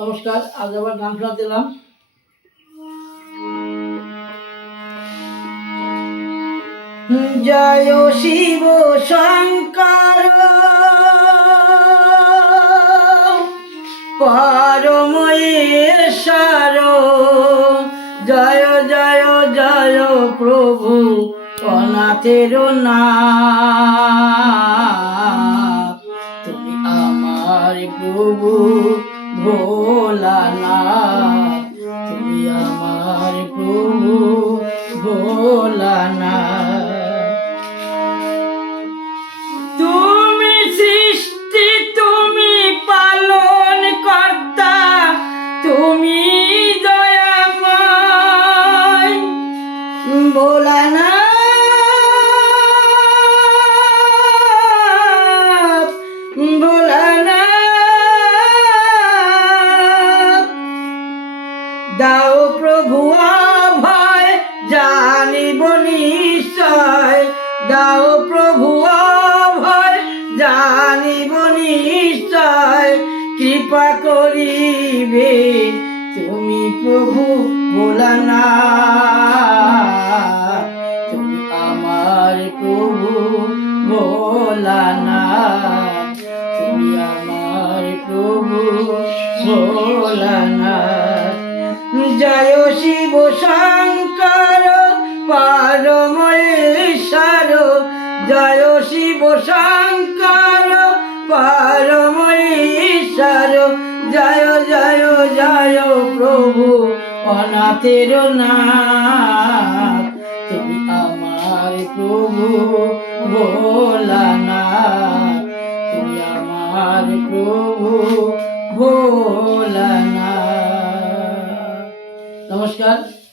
নমস্কার, আজ আবার গান শোনাতে এলাম। জয় শিব শঙ্কর। পরময়েশ্বর জয় জয় জয় প্রভু অনাথের নাথ। তুমি আমার প্রভু ভোলানাথ তুমি আমার প্রভু তুমি সৃষ্টি তুমি পালন কর্তা তুমি দাও প্রভু ভয় জানিব নিশ্চয়। দাও প্রভু ভয় জানিব নিশ্চয়। কৃপা করিবে, তুমি প্রভু ভোলানা। তুমি আমার প্রভু ভোলানা। তুমি আমার প্রভু ভোলানা। জয় শিব শঙ্কর, পরমেশ্বর। জয় শিব শঙ্কর, পরমেশ্বর। জয় জয় জয় প্রভু, অনাথের নাথ। তুমি আমার প্রভু, ভোলানাথ। তুমি আমার প্রভু, ভোলানাথ। নমস্কার।